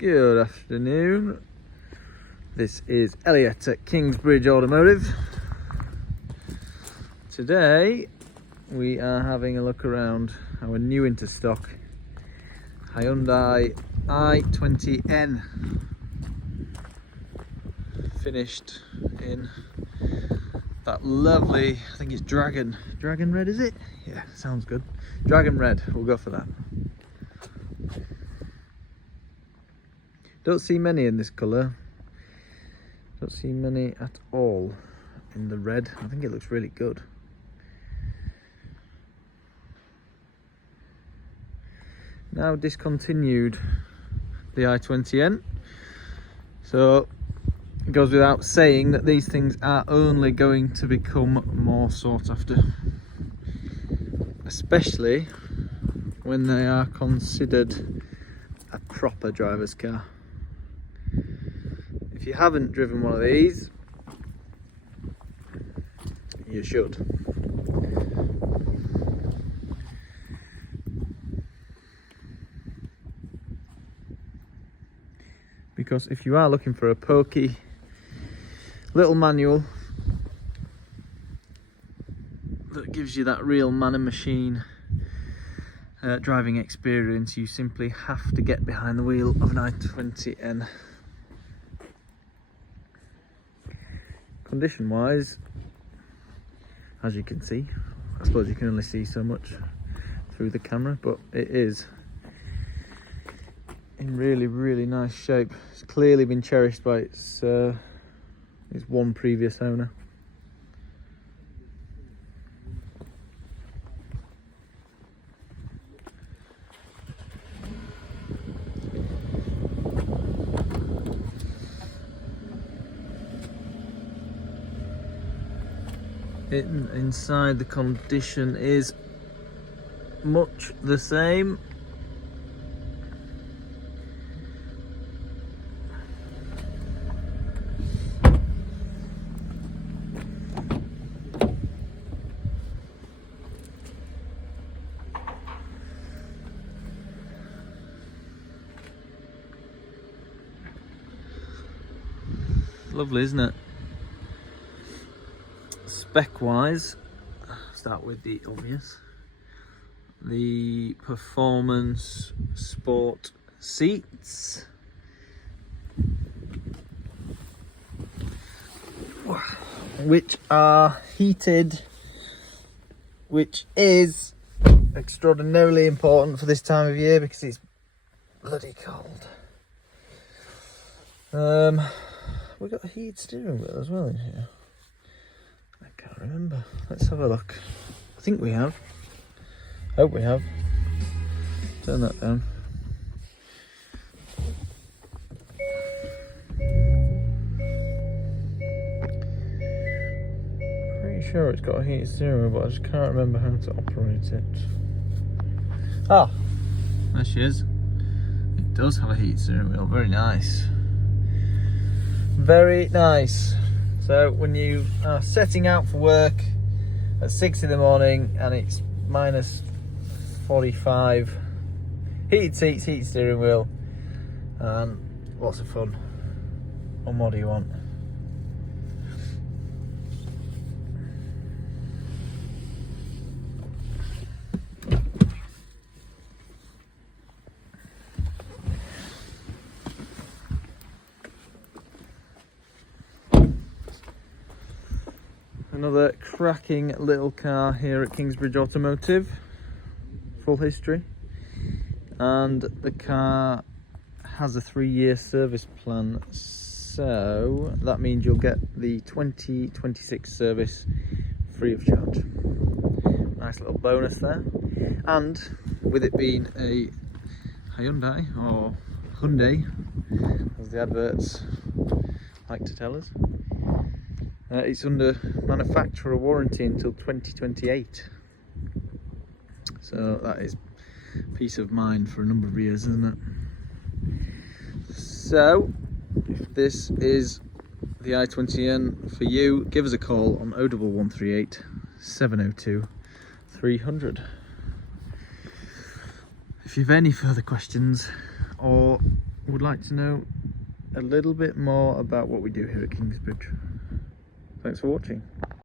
Good afternoon. This is Elliot at Kingsbridge Automotive. Today we are having a look around our new into stock Hyundai i20n, finished in that lovely, I think it's dragon red, is it? Yeah, sounds good. Dragon red, we'll go for that. Don't see many in this colour. Don't see many at all in the red. I think it looks really good. Now discontinued the i20n, so it goes without saying that these things are only going to become more sought after, especially when they are considered a proper driver's car. If you haven't driven one of these, you should. Because if you are looking for a pokey little manual that gives you that real man and machine driving experience, you simply have to get behind the wheel of an i20n. Condition wise, as you can see, I suppose you can only see so much through the camera, but it is in really nice shape. It's clearly been cherished by its one previous owner. Inside, the condition is much the same. Lovely, isn't it? Spec wise, start with the obvious. The performance sport seats, which are heated, which is extraordinarily important for this time of year because it's bloody cold. We've got a heated steering wheel as well in here. I can't remember. Let's have a look. I think we have. Hope we have. Turn that down. Pretty sure it's got a heated steering wheel, but I just can't remember how to operate it. Ah, there she is. It does have a heated steering wheel. Very nice. Very nice. So when you are setting out for work at 6 in the morning and it's minus 45, heated seats, heated steering wheel, and lots of fun. And what do you want? Another cracking little car here at Kingsbridge Automotive, full history, and the car has a 3-year service plan, so that means you'll get the 2026 service free of charge. Nice little bonus there, and with it being a Hyundai, or Hyundai as the adverts like to tell us, it's under manufacturer warranty until 2028, so that is peace of mind for a number of years, isn't it? So if this is the i20n for you, give us a call on 01138 702 300. If you have any further questions or would would like to know a little bit more about what we do here at Kingsbridge. Thanks for watching.